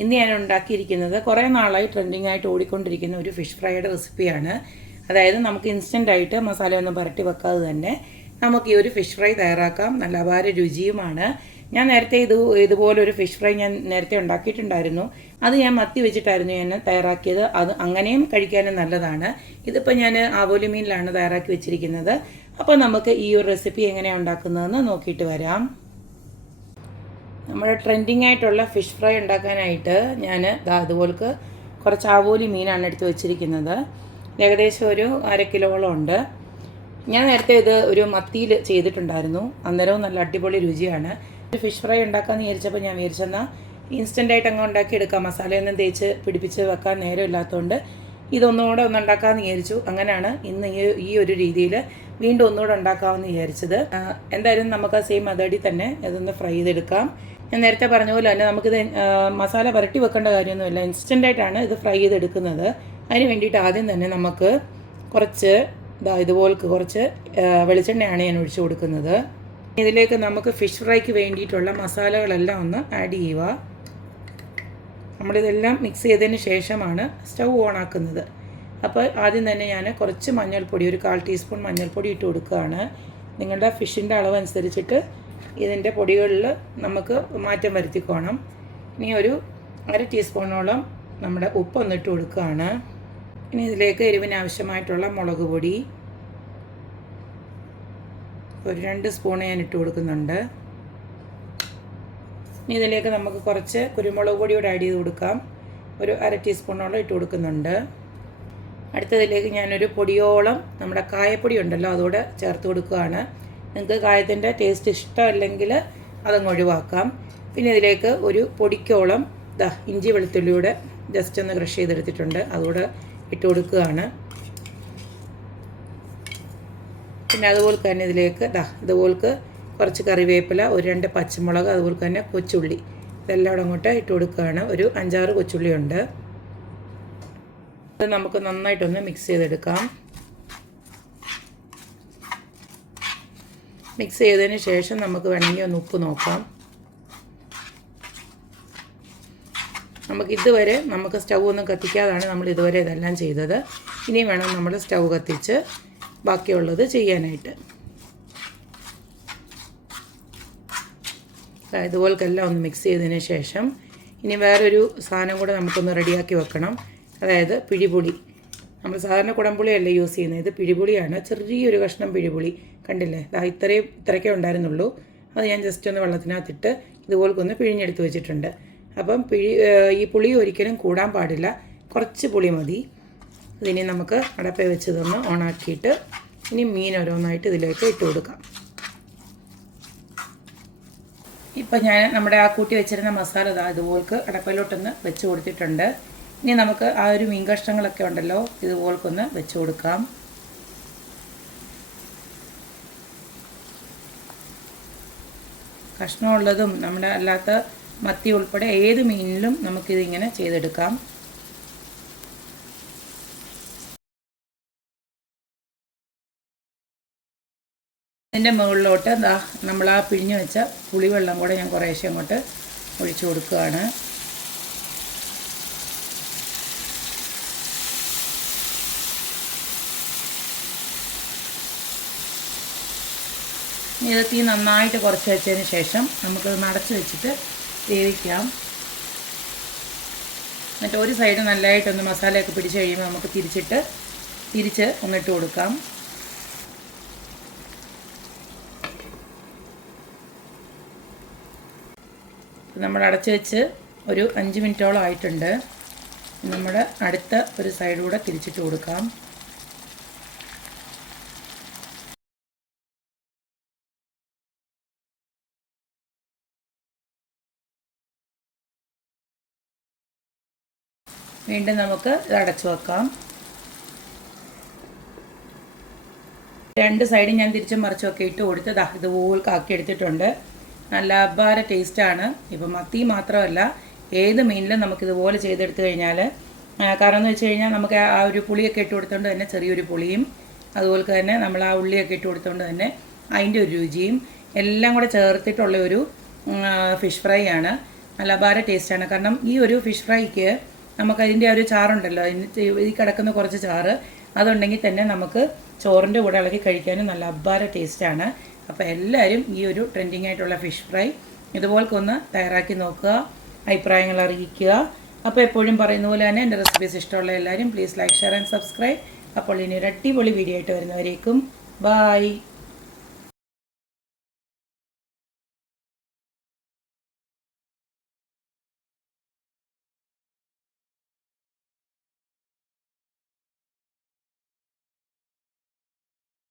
ഇന്ന് ഞാൻ ഉണ്ടാക്കിയിരിക്കുന്നത് കുറേ നാളായി ട്രെൻഡിങ് ആയിട്ട് ഓടിക്കൊണ്ടിരിക്കുന്ന ഒരു ഫിഷ് ഫ്രൈയുടെ റെസിപ്പിയാണ്. അതായത് നമുക്ക് ഇൻസ്റ്റൻ്റ് ആയിട്ട് മസാലയൊന്നും പുരട്ടി വെക്കാതെ തന്നെ നമുക്ക് ഈ ഒരു ഫിഷ് ഫ്രൈ തയ്യാറാക്കാം. നല്ല അപാര രുചിയുമാണ്. ഞാൻ നേരത്തെ ഇതുപോലൊരു ഫിഷ് ഫ്രൈ ഞാൻ നേരത്തെ ഉണ്ടാക്കിയിട്ടുണ്ടായിരുന്നു. അത് ഞാൻ മത്തി വെച്ചിട്ടായിരുന്നു ഞാൻ തയ്യാറാക്കിയത്. അത് അങ്ങനെയും കഴിക്കാനും നല്ലതാണ്. ഇതിപ്പോൾ ഞാൻ ആവോലി മീനിലാണ് തയ്യാറാക്കി വെച്ചിരിക്കുന്നത്. അപ്പോൾ നമുക്ക് ഈ ഒരു റെസിപ്പി എങ്ങനെയാണ് ഉണ്ടാക്കുന്നതെന്ന് നോക്കിയിട്ട് വരാം. നമ്മുടെ ട്രെൻഡിങ് ആയിട്ടുള്ള ഫിഷ് ഫ്രൈ ഉണ്ടാക്കാനായിട്ട് ഞാൻ അതുപോലക്ക് കുറച്ച് ആവോലി മീനാണ് എടുത്ത് വെച്ചിരിക്കുന്നത്. ഏകദേശം ഒരു 1/2 കിലോളം ഉണ്ട്. ഞാൻ നേരത്തെ ഇത് ഒരു മത്തിയിൽ ചെയ്തിട്ടുണ്ടായിരുന്നു. അന്നേരവും നല്ല അടിപൊളി രുചിയാണ്. ഒരു ഫിഷ് ഫ്രൈ ഉണ്ടാക്കാമെന്ന് വിചാരിച്ചപ്പോൾ ഞാൻ വിചാരിച്ചെന്നാൽ ഇൻസ്റ്റൻ്റായിട്ട് അങ്ങ് ഉണ്ടാക്കിയെടുക്കാം. മസാലയൊന്നും തേച്ച് പിടിപ്പിച്ച് വെക്കാൻ നേരമില്ലാത്തതുകൊണ്ട് ഇതൊന്നുകൂടെ ഉണ്ടാക്കാമെന്ന് വിചാരിച്ചു. അങ്ങനെയാണ് ഇന്ന് ഈ ഒരു രീതിയിൽ വീണ്ടും ഒന്നുകൂടെ ഉണ്ടാക്കാമെന്ന് വിചാരിച്ചത്. എന്തായാലും നമുക്ക് ആ സെയിം മെത്തേഡിൽ തന്നെ ഇതൊന്ന് ഫ്രൈ ചെയ്തെടുക്കാം. ഞാൻ നേരത്തെ പറഞ്ഞ പോലെ തന്നെ നമുക്കിത് മസാല പുരട്ടി വെക്കേണ്ട കാര്യമൊന്നുമില്ല. ഇൻസ്റ്റൻ്റായിട്ടാണ് ഇത് ഫ്രൈ ചെയ്തെടുക്കുന്നത്. അതിന് വേണ്ടിയിട്ട് ആദ്യം തന്നെ നമുക്ക് കുറച്ച് ഇതുപോലക്ക് കുറച്ച് വെളിച്ചെണ്ണയാണ് ഞാൻ ഒഴിച്ചു കൊടുക്കുന്നത്. ഇതിലേക്ക് നമുക്ക് ഫിഷ് ഫ്രൈക്ക് വേണ്ടിയിട്ടുള്ള മസാലകളെല്ലാം ഒന്ന് ആഡ് ചെയ്യുക. നമ്മളിതെല്ലാം മിക്സ് ചെയ്തതിന് ശേഷമാണ് സ്റ്റൗ ഓൺ ആക്കുന്നത്. അപ്പോൾ ആദ്യം തന്നെ ഞാൻ കുറച്ച് മഞ്ഞൾപ്പൊടി, ഒരു 1/4 ടീസ്പൂൺ മഞ്ഞൾപ്പൊടി ഇട്ട് കൊടുക്കുകയാണ്. നിങ്ങളുടെ ഫിഷിൻ്റെ അളവനുസരിച്ചിട്ട് ഇതിൻ്റെ പൊടികളിൽ നമുക്ക് മാറ്റം വരുത്തിക്കോണം. ഇനി ഒരു 1/2 ടീസ്പൂണോളം നമ്മുടെ ഉപ്പൊന്നിട്ട് കൊടുക്കുകയാണ്. ഇനി ഇതിലേക്ക് എരിവിന് ആവശ്യമായിട്ടുള്ള മുളക് പൊടി ഒരു 2 സ്പൂൺ ഞാൻ ഇട്ട് കൊടുക്കുന്നുണ്ട്. ഇനി ഇതിലേക്ക് നമുക്ക് കുറച്ച് കുരുമുളക് പൊടിയോട് ആഡ് ചെയ്ത് കൊടുക്കാം. ഒരു 1/2 ടീസ്പൂണോളം ഇട്ട് കൊടുക്കുന്നുണ്ട്. അടുത്തതിലേക്ക് ഞാനൊരു പൊടിയോളം നമ്മുടെ കായപ്പൊടി ഉണ്ടല്ലോ അതോടെ ചേർത്ത് കൊടുക്കുകയാണ്. നിങ്ങൾക്ക് കായത്തിൻ്റെ ടേസ്റ്റ് ഇഷ്ടമല്ലെങ്കിൽ അതങ്ങ് ഒഴിവാക്കാം. പിന്നെ ഇതിലേക്ക് ഒരു പൊടിക്കോളം ഇഞ്ചി വെളുത്തുള്ളിയുടെ ജസ്റ്റ് ഒന്ന് ക്രഷ് ചെയ്തെടുത്തിട്ടുണ്ട്, അതുകൂടെ ഇട്ട് കൊടുക്കുകയാണ്. പിന്നെ അതുപോലെ തന്നെ ഇതിലേക്ക് ഇതുപോലക്ക് കുറച്ച് കറിവേപ്പില, ഒരു 2 പച്ചമുളക്, അതുപോലെ തന്നെ കൊച്ചുള്ളി, ഇതെല്ലാം കൂടെ അങ്ങോട്ട് ഇട്ട് കൊടുക്കുകയാണ്. ഒരു 5-6 കൊച്ചുള്ളി ഉണ്ട്. ഇത് നമുക്ക് നന്നായിട്ടൊന്ന് മിക്സ് ചെയ്തെടുക്കാം. മിക്സ് ചെയ്തതിന് ശേഷം നമുക്ക് വേണമെങ്കിൽ ഒന്ന് ഉപ്പ് നോക്കാം. നമുക്കിതുവരെ സ്റ്റൗ ഒന്നും കത്തിക്കാതാണ് നമ്മൾ ഇതുവരെ ഇതെല്ലാം ചെയ്തത്. ഇനി വേണം നമ്മൾ സ്റ്റൗ കത്തിച്ച് ബാക്കിയുള്ളത് ചെയ്യാനായിട്ട്. ഇതുപോലെക്കെല്ലാം ഒന്ന് മിക്സ് ചെയ്തതിന് ശേഷം ഇനി വേറൊരു സാധനം കൂടെ നമുക്കൊന്ന് റെഡിയാക്കി വെക്കണം. അതായത് പിഴിപുളി. നമ്മൾ സാധാരണ കുടംപുളിയല്ല യൂസ് ചെയ്യുന്നത്, ഇത് പിഴിപുളിയാണ്. ചെറിയൊരു കഷ്ണം പിഴിപുളി കണ്ടില്ലേ, ഇത്രയൊക്കെ ഉണ്ടായിരുന്നുള്ളൂ. അത് ഞാൻ ജസ്റ്റ് ഒന്ന് വെള്ളത്തിനകത്തിട്ട് ഇതുപോലൊന്ന് പിഴിഞ്ഞെടുത്ത് വെച്ചിട്ടുണ്ട്. അപ്പം ഈ പുളി ഒരിക്കലും കൂടാൻ പാടില്ല, കുറച്ച് പുളി മതി. ഇതിനി നമുക്ക് അടപ്പേ വെച്ചതൊന്ന് ഓണാക്കിയിട്ട് ഇനി മീൻ ഓരോന്നായിട്ട് ഇതിലേക്ക് ഇട്ട് കൊടുക്കാം. ഇപ്പം ഞാൻ നമ്മുടെ ആ കൂട്ടി വെച്ചിരുന്ന മസാല ഇതുപോലക്ക് അടപ്പയിലോട്ടൊന്ന് വെച്ച് കൊടുത്തിട്ടുണ്ട്. ഇനി നമുക്ക് ആ ഒരു മീൻ കഷ്ണങ്ങളൊക്കെ ഉണ്ടല്ലോ ഇതുപോലക്കൊന്ന് വെച്ച് കൊടുക്കാം. കഷ്ണമുള്ളതും നമ്മുടെ അല്ലാത്ത മത്തി ഉൾപ്പെടെ ഏത് മീനിലും നമുക്കിതിങ്ങനെ ചെയ്തെടുക്കാം. ഇതിൻ്റെ മുകളിലോട്ട് നമ്മൾ ആ പിഴിഞ്ഞ് വെച്ച പുളിവെള്ളം കൂടെ ഞാൻ കുറേശ്ശെ അങ്ങോട്ട് ഒഴിച്ചു കൊടുക്കുകയാണ്. ഇത് തീ നന്നായിട്ട് കുറച്ച് വെച്ചതിന് ശേഷം നമുക്കത് നടച്ച് വെച്ചിട്ട് വേവിക്കാം. എന്നിട്ട് ഒരു സൈഡ് നല്ലതായിട്ടൊന്ന് മസാലയൊക്കെ പിടിച്ച് കഴിയുമ്പോൾ നമുക്ക് തിരിച്ച് ഒന്നിട്ട് കൊടുക്കാം. നമ്മൾ അടച്ച് വെച്ച് ഒരു 5 മിനിറ്റോളം ആയിട്ടുണ്ട്. നമ്മുടെ അടുത്ത ഒരു സൈഡ് കൂടെ തിരിച്ചിട്ട് കൊടുക്കാം. വീണ്ടും നമുക്ക് ഇത് അടച്ചു വെക്കാം. 2 സൈഡും ഞാൻ തിരിച്ചും മറിച്ചുമൊക്കെ ഇട്ട് കൊടുത്ത് ഇതുപോലെ ആക്കി എടുത്തിട്ടുണ്ട്. നല്ല അപാര ടേസ്റ്റാണ്. ഇപ്പം മത്തി മാത്രമല്ല ഏത് മീനിലും നമുക്കിതുപോലെ ചെയ്തെടുത്തു കഴിഞ്ഞാൽ, കാരണം എന്ന് വെച്ച് കഴിഞ്ഞാൽ നമുക്ക് ആ ഒരു പുളിയൊക്കെ ഇട്ട് കൊടുത്തുകൊണ്ട് തന്നെ ചെറിയൊരു പുളിയും, അതുപോലെ തന്നെ നമ്മൾ ആ ഉള്ളിയൊക്കെ ഇട്ട് കൊടുത്തുകൊണ്ട് തന്നെ അതിൻ്റെ ഒരു രുചിയും എല്ലാം കൂടെ ചേർത്തിട്ടുള്ള ഒരു ഫിഷ് ഫ്രൈ ആണ്. നല്ല അപാര ടേസ്റ്റാണ്. കാരണം ഈ ഒരു ഫിഷ് ഫ്രൈക്ക് നമുക്കതിൻ്റെ ആ ഒരു ചാറുണ്ടല്ലോ, ഈ കിടക്കുന്ന കുറച്ച് ചാറ് അതുണ്ടെങ്കിൽ തന്നെ നമുക്ക് ചോറിൻ്റെ കൂടെ ഇളക്കി കഴിക്കാനും നല്ല അപാര ടേസ്റ്റാണ്. അപ്പോൾ എല്ലാവരും ഈ ഒരു ട്രെൻഡിങ് ആയിട്ടുള്ള ഫിഷ് ഫ്രൈ ഇതുപോലൊക്കെ ഒന്ന് തയ്യാറാക്കി നോക്കുക, അഭിപ്രായങ്ങൾ അറിയിക്കുക. അപ്പോൾ എപ്പോഴും പറയുന്ന പോലെ തന്നെ എൻ്റെ റെസിപ്പീസ് ഇഷ്ടമുള്ള എല്ലാവരും please like, share and subscribe. അപ്പോൾ ഇനി ഒരു അടിപൊളി വീഡിയോ ആയിട്ട് വരുന്നവരേക്കും ബായ്.